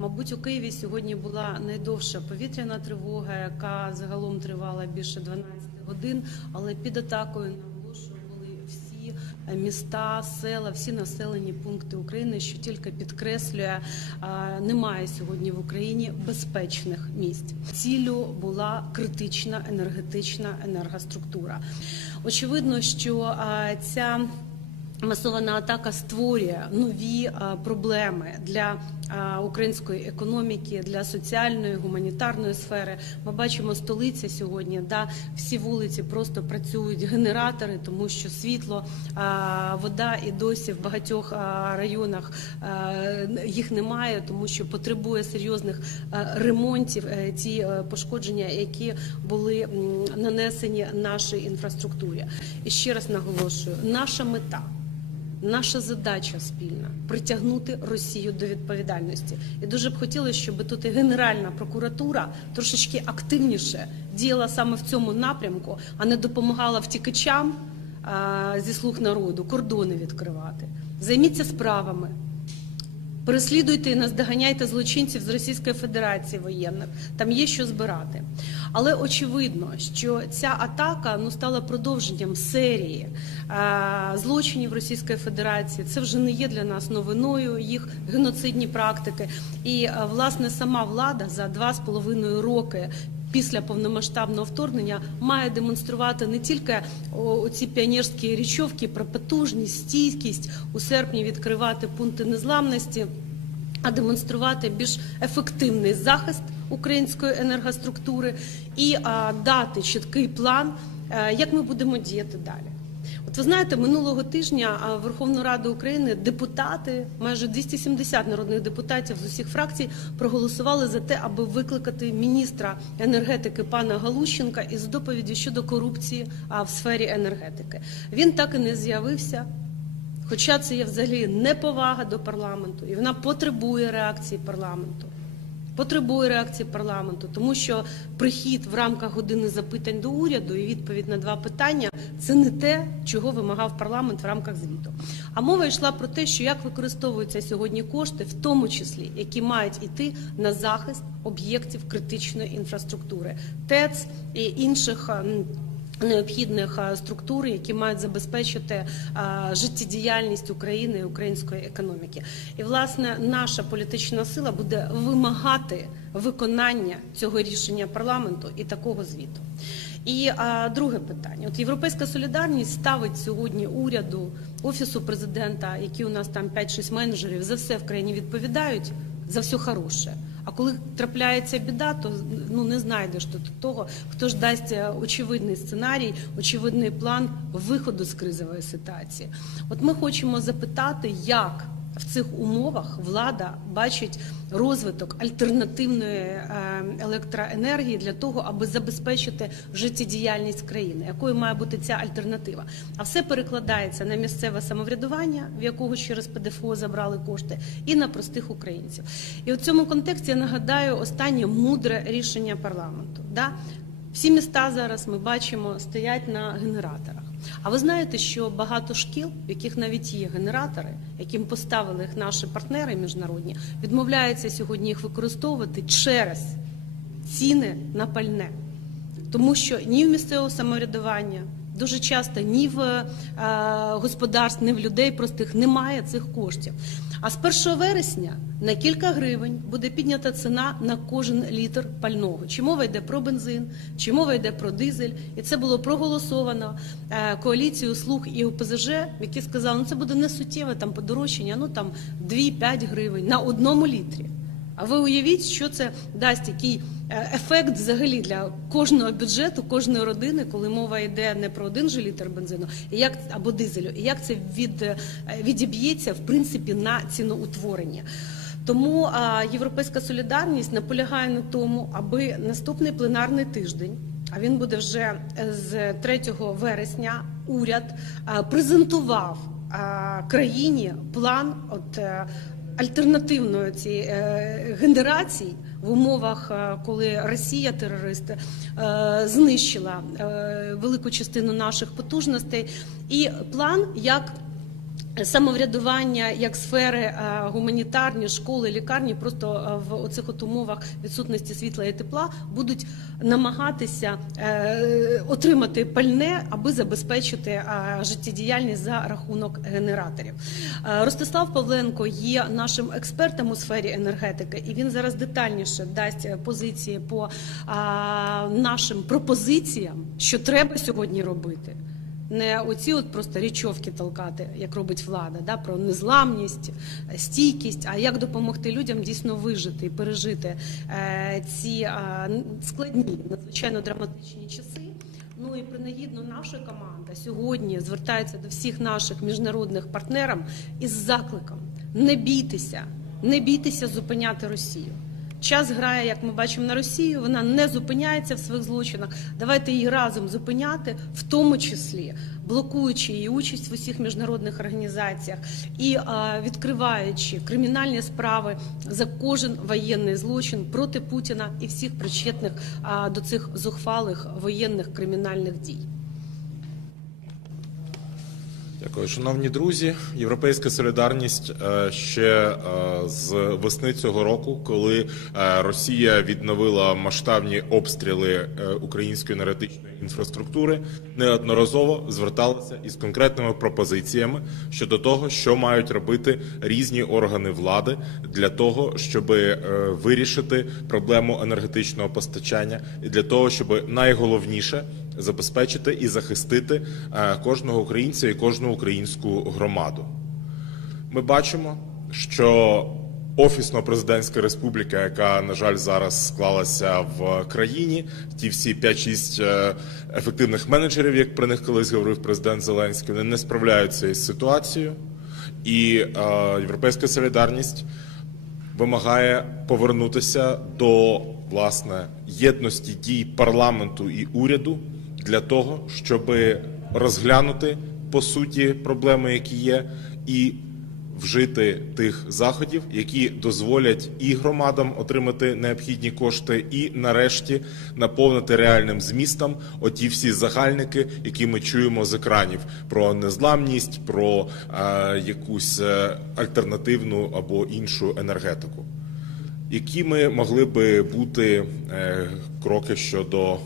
Мабуть, у Києві сьогодні була найдовша повітряна тривога, яка загалом тривала більше 12 годин, але під атакою наголошую були всі е, міста, села, всі населені пункти України, що тільки підкреслює, е, немає сьогодні в Україні безпечних місць. Ціллю була критична енергетична енергоструктура. Очевидно, що е, ця Масована атака створює нові е, проблеми для е, української економіки, для соціальної, гуманітарної сфери. Ми бачимо столиця сьогодні, да всі вулиці просто працюють генератори, тому що світло, е, вода і досі в багатьох районах їх немає, тому що потребує серйозних ремонтів ці пошкодження, які були нанесені нашій інфраструктурі. І ще раз наголошую, наша мета. Наша задача спільна притягнути Росію до відповідальності. І дуже б хотілося, щоб тут і Генеральна прокуратура трошечки активніше діяла саме в цьому напрямку, а не допомагала втікачам а, зі слуг народу кордони відкривати. Займіться справами. Переслідуйте і наздоганяйте злочинців з Російської Федерації воєнних. Там є що збирати. Але очевидно, що ця атака ну стала продовженням серії е, злочинів Російської Федерації. Це вже не є для нас новиною їх геноцидні практики. І е, власне сама влада за два з половиною роки. Після повномасштабного вторгнення має демонструвати не тільки ці піонерські річовки про потужність, стійкість у серпні відкривати пункти незламності, а демонструвати більш ефективний захист української енергоструктури і дати чіткий план, а, як ми будемо діяти далі. От ви знаєте, минулого тижня а, Верховну Раду України депутати, майже 270 народних депутатів з усіх фракцій, проголосували за те, аби викликати міністра енергетики пана Галущенка із доповіддю щодо корупції в сфері енергетики. Він так і не з'явився. Хоча це є взагалі неповага до парламенту, і вона потребує реакції парламенту. Потребує реакції парламенту, тому що прихід в рамках години запитань до уряду і відповідь на два питання це не те, чого вимагав парламент в рамках звіту. А мова йшла про те, що як використовуються сьогодні кошти, в тому числі які мають іти на захист об'єктів критичної інфраструктури, ТЕЦ і інших. Необхідних структур, які мають забезпечити життєдіяльність України і української економіки, і власне наша політична сила буде вимагати виконання цього рішення парламенту і такого звіту. І а, друге питання: от європейська солідарність ставить сьогодні уряду офісу президента, які у нас там 5-6 менеджерів за все в країні відповідають за все хороше. А коли трапляється біда, то ну не знайдеш тут того, хто ж дасть е, очевидний сценарій, очевидний план виходу з кризової ситуації. От ми хочемо запитати, як в цих умовах влада бачить розвиток альтернативної е, електроенергії для того, аби забезпечити життєдіяльність країни, якою має бути ця альтернатива. А все перекладається на місцеве самоврядування, в якого через ПДФО забрали кошти, і на простих українців. І в цьому контексті я нагадаю останнє мудре рішення парламенту. Всі міста зараз ми бачимо стоять на генераторах. А ви знаєте, що багато шкіл, в яких навіть є генератори, яким поставили їх наші партнери міжнародні, відмовляються сьогодні їх використовувати через ціни на пальне, тому що ні в місцевого самоврядування. Дуже часто ні в е, господарств, ні в людей простих немає цих коштів. А з 1 вересня на кілька гривень буде піднята ціна на кожен літр пального. Чи мова йде про бензин, чи мова йде про дизель, і це було проголосовано е, коаліцією слуг і ОПЗЖ, які сказали, ну це буде не суттєве там подорожчання, ну там 2-5 гривень на одному літрі. А ви уявіть, що це дасть який е, ефект взагалі для кожного бюджету, кожної родини, коли мова йде не про один же літр бензину, як або дизелю, і як це від, е, відіб'ється в принципі на ціноутворення. Тому а, Європейська солідарність наполягає на тому, аби наступний пленарний тиждень, а він буде вже з 3 вересня, уряд а, презентував а, країні план от. Альтернативної цієї е, генерації в умовах, е, коли Росія, терористи, е, знищила велику частину наших потужностей, і план, як Самоврядування як сфери е, гуманітарні, школи, лікарні, просто е, в оцих от умовах відсутності світла і тепла будуть намагатися е, отримати пальне, аби забезпечити життєдіяльність за рахунок генераторів. Ростислав Павленко є нашим експертом у сфері енергетики, і він зараз детальніше дасть позиції по нашим пропозиціям, що треба сьогодні робити. Не оці от просто річовки толкати, як робить влада, да, про незламність, стійкість, а як допомогти людям дійсно вижити і пережити е, ці е, складні, надзвичайно драматичні часи. Ну і принагідно наша команда сьогодні звертається до всіх наших міжнародних партнерів із закликом: не бійтеся, не бійтеся зупиняти Росію. Час грає, як ми бачимо, на Росію. Вона не зупиняється в своїх злочинах. Давайте її разом зупиняти, в тому числі блокуючи її участь в усіх міжнародних організаціях і е, відкриваючи кримінальні справи за кожен воєнний злочин проти Путіна і всіх причетних е, до цих зухвалих воєнних кримінальних дій. Дякую, шановні друзі. Європейська солідарність е, ще е, з весни цього року, коли е, Росія відновила масштабні обстріли української енергетичної інфраструктури, неодноразово зверталася із конкретними пропозиціями щодо того, що мають робити різні органи влади для того, щоб вирішити проблему енергетичного постачання, і для того, щоб найголовніше забезпечити і захистити е, кожного українця і кожну українську громаду. Ми бачимо, що офісно-президентська республіка, яка, на жаль, зараз склалася в країні, ті всі 5-6 е, ефективних менеджерів, як про них колись говорив президент Зеленський, вони не справляються із ситуацією. І е, Європейська солідарність вимагає повернутися до власне єдності дій парламенту і уряду для того, щоб розглянути по суті проблеми, які є, і вжити тих заходів, які дозволять і громадам отримати необхідні кошти, і нарешті наповнити реальним змістом оті всі загальники, які ми чуємо з екранів про незламність, про е, якусь е, альтернативну або іншу енергетику. Які ми могли би бути е, кроки щодо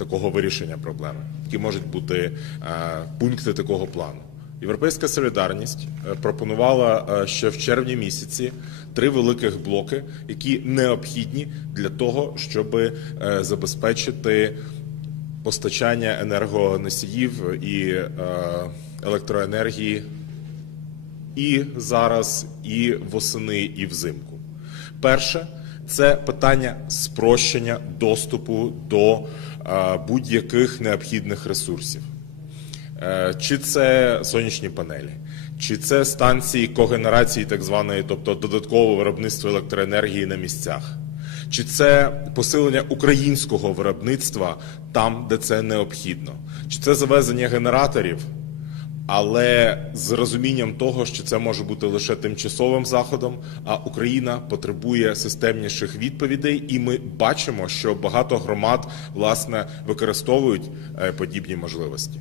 такого вирішення проблеми? Які можуть бути е, пункти такого плану? Європейська солідарність е, пропонувала е, ще в червні місяці три великих блоки, які необхідні для того, щоб забезпечити постачання енергоносіїв і електроенергії і зараз, і восени, і взимку. Перше це питання спрощення доступу до будь-яких необхідних ресурсів. Е, Чи це сонячні панелі, чи це станції когенерації, так званої, тобто додаткового виробництва електроенергії на місцях, чи це посилення українського виробництва там, де це необхідно, чи це завезення генераторів але з розумінням того, що це може бути лише тимчасовим заходом, а Україна потребує системніших відповідей, і ми бачимо, що багато громад власне використовують е, подібні можливості.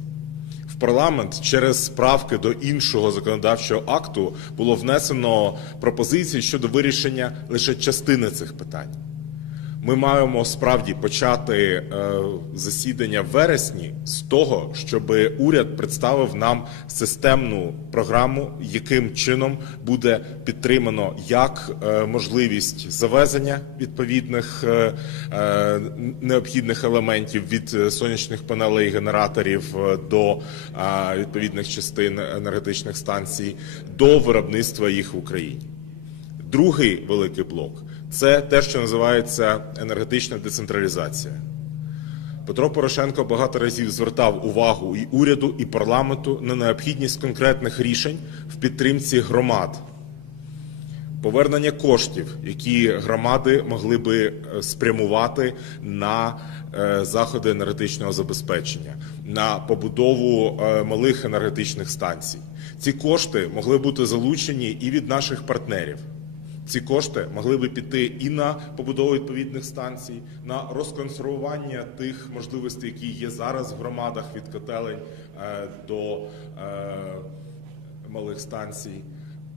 Парламент через правки до іншого законодавчого акту було внесено пропозиції щодо вирішення лише частини цих питань. Ми маємо справді почати е, засідання в вересні з того, щоб уряд представив нам системну програму, яким чином буде підтримано як е, можливість завезення відповідних е, необхідних елементів від сонячних панелей і генераторів до відповідних частин енергетичних станцій, до виробництва їх в Україні. Другий великий блок це те, що називається енергетична децентралізація. Петро Порошенко багато разів звертав увагу і уряду, і парламенту на необхідність конкретних рішень в підтримці громад, повернення коштів, які громади могли би е, спрямувати на е, заходи енергетичного забезпечення, на побудову е, малих енергетичних станцій. Ці кошти могли бути залучені і від наших партнерів. Ці кошти могли би піти і на побудову відповідних станцій, на розконсервування тих можливостей, які є зараз в громадах від котелень е, до е, малих станцій.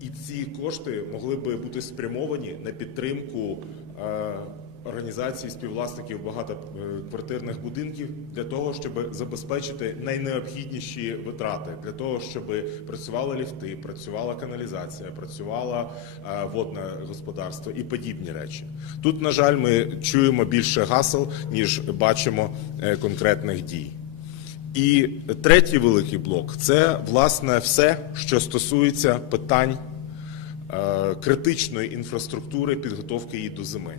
І ці кошти могли би бути спрямовані на підтримку е, організацій співвласників багатоквартирних будинків для того, щоб забезпечити найнеобхідніші витрати, для того, щоб працювали ліфти, працювала каналізація, працювало е, водне господарство і подібні речі. Тут, на жаль, ми чуємо більше гасел, ніж бачимо е, конкретних дій. І третій великий блок це власне все, що стосується питань е, критичної інфраструктури, підготовки її до зими.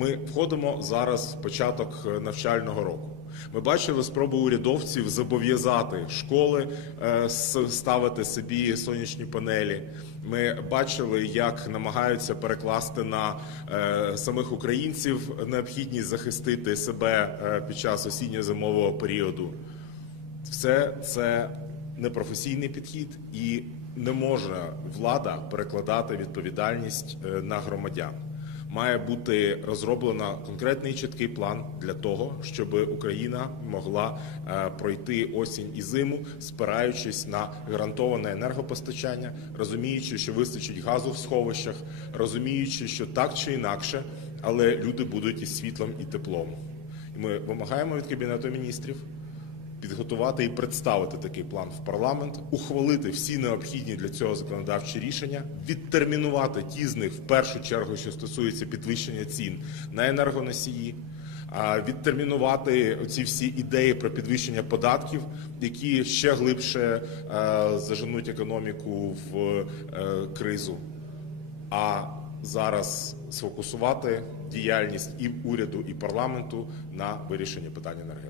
Ми входимо зараз в початок е, навчального року. Ми бачили спробу урядовців зобов'язати школи е, ставити собі сонячні панелі. Ми бачили, як намагаються перекласти на е, самих українців необхідність захистити себе під час осінньо-зимового періоду. Все це непрофесійний підхід, і не може влада перекладати відповідальність на громадян. Має бути розроблено конкретний чіткий план для того, щоб Україна могла е, пройти осінь і зиму, спираючись на гарантоване енергопостачання, розуміючи, що вистачить газу в сховищах, розуміючи, що так чи інакше, але люди будуть із світлом і теплом. І ми вимагаємо від кабінету міністрів підготувати і представити такий план в парламент, ухвалити всі необхідні для цього законодавчі рішення, відтермінувати ті з них в першу чергу, що стосується підвищення цін на енергоносії. Відтермінувати ці всі ідеї про підвищення податків, які ще глибше е, заженуть економіку в е, кризу. А зараз сфокусувати діяльність і уряду, і парламенту на вирішенні питань енергетики.